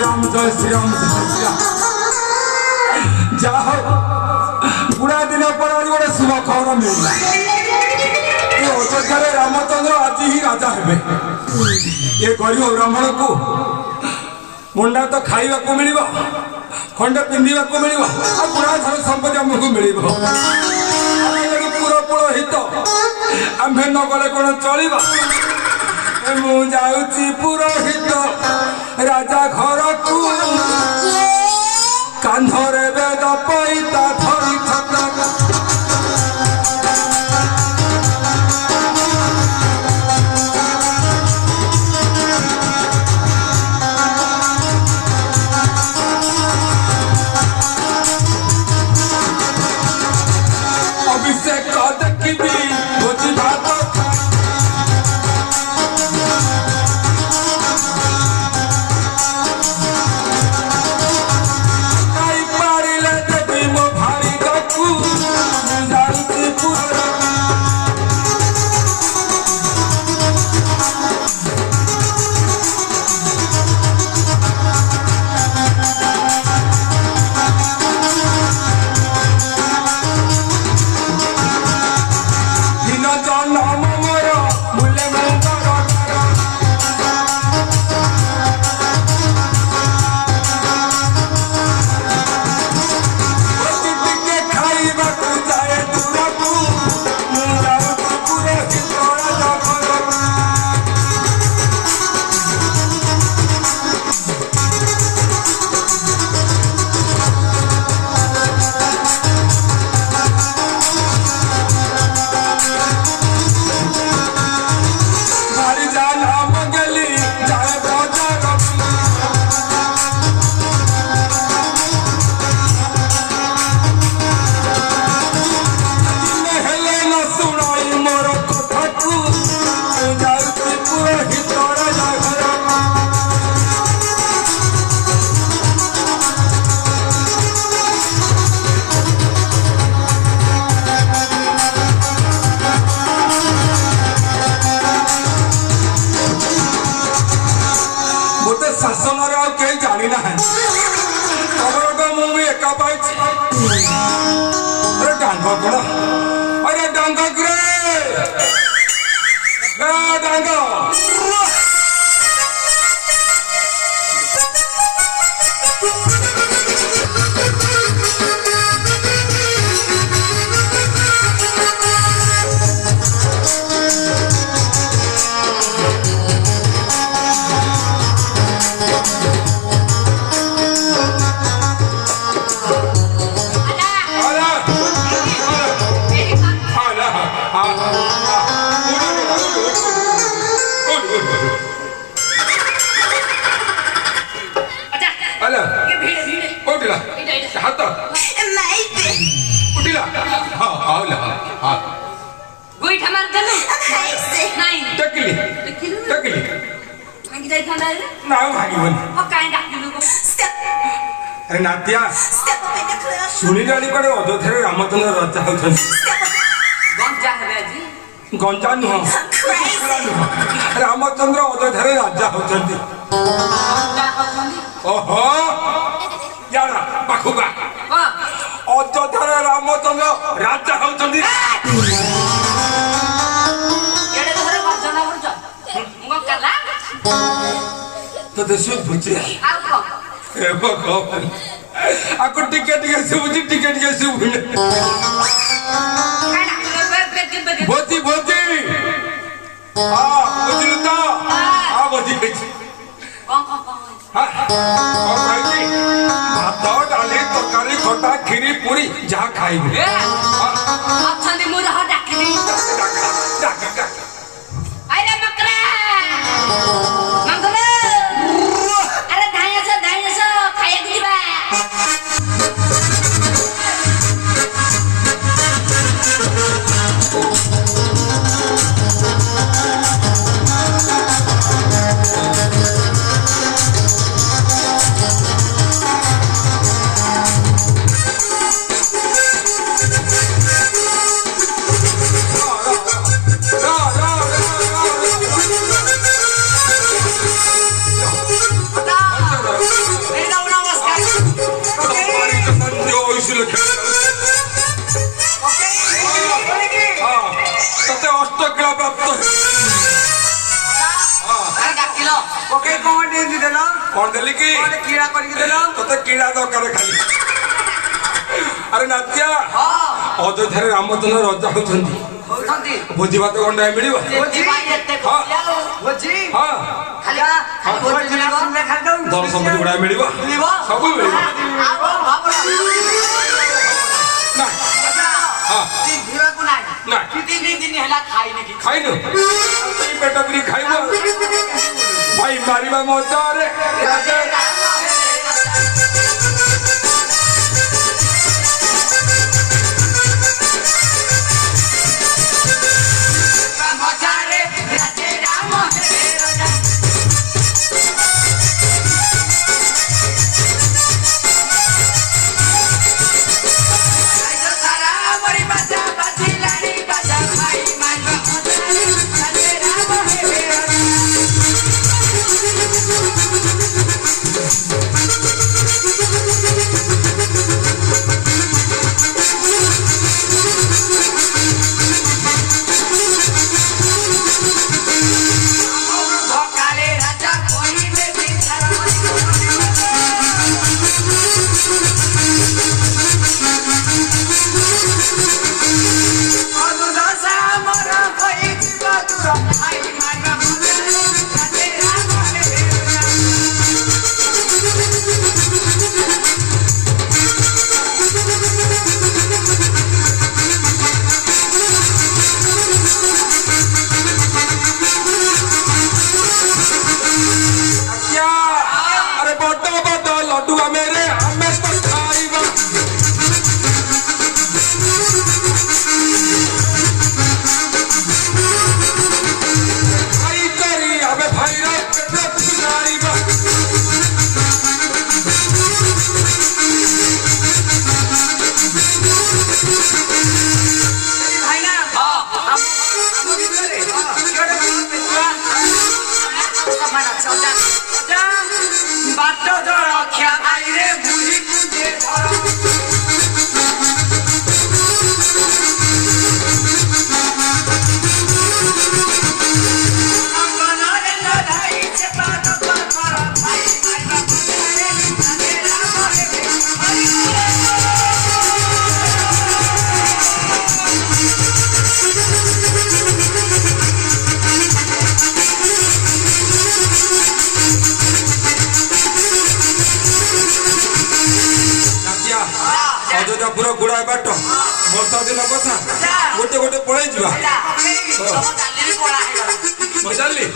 श्रीराम जय श्रीराम जाओ पूरा दिन पर आज गोटे शुभ खबर मिलला अयोध्या रामचंद्र आज ही राजा हेबे ये गरीब ब्राह्मण को मुंडा तो खाइबा को मिलिबो खंडे पिंधिबा को मिलिबो आ पूरा धन संपत्ति हमको मिलिबो पूरा पुरोहित आम्भे न गले कोन चलिबा मु जाउची पुरोहित राजा घर को कांधरे वेद पैता धरी छत्र अभिषेक देखी भोजी भात अरे डांगा डांगा अरे नातिया सुनी जानी कड़े अयोध्या रामचंद्र राजा होछन गंजा हेबे जी गंजा नुह रामचंद्र अयोध्या राजा होछन गंजा होछन ओहो यारा पाखुगा अयोध्या रामचंद्र राजा होछन एडे धरे गंजना करछ मु कला तो देशो बुझे आ को ए भगवान आको टिकट के सुबुजी टिकट के सुबुजी भोजी भोजी हां भोजी तो हां भोजी कौन हां और भाई भात डाली तरकारी खटा खीरी पूरी जा खाइबे अच्छा नि मोर ह डाकली डाक आइले मकरा मंगले अरे धाइया से खाया दिबा ପ୍ରାପ୍ତ ପକେଇ କଣ ଦେଇ ଦେଲ କଣ ଦେଲି କି କିଣା କରିକି ଦେଲ ତତେ କିଣା ଦରକାର ଖାଲି ଆରେ ନାତ୍ୟା ଅଯୋଧ୍ୟାରେ ରାମଚନ୍ଦ୍ର ରଜା ହଉଛନ୍ତି ଭୋଜି ଭାତ ଗଣ୍ଡାଏ ମିଳିବ ଦଳ ସମ୍ପତ୍ତି ଗୁଡାଏ ମିଳିବ ସବୁ ମିଳିବ ଖାଇନୁ ପେଟ ପୁରି ଖାଇବ ଭାଇ ମାରିବା ମଜାରେ ପୁରା ଗୁଡାଏ ବାଟ ବର୍ଷା ଦିନ କଥା ଗୋଟେ ଗୋଟେ ପଳେଇ ଯିବା ଚାଲିଲି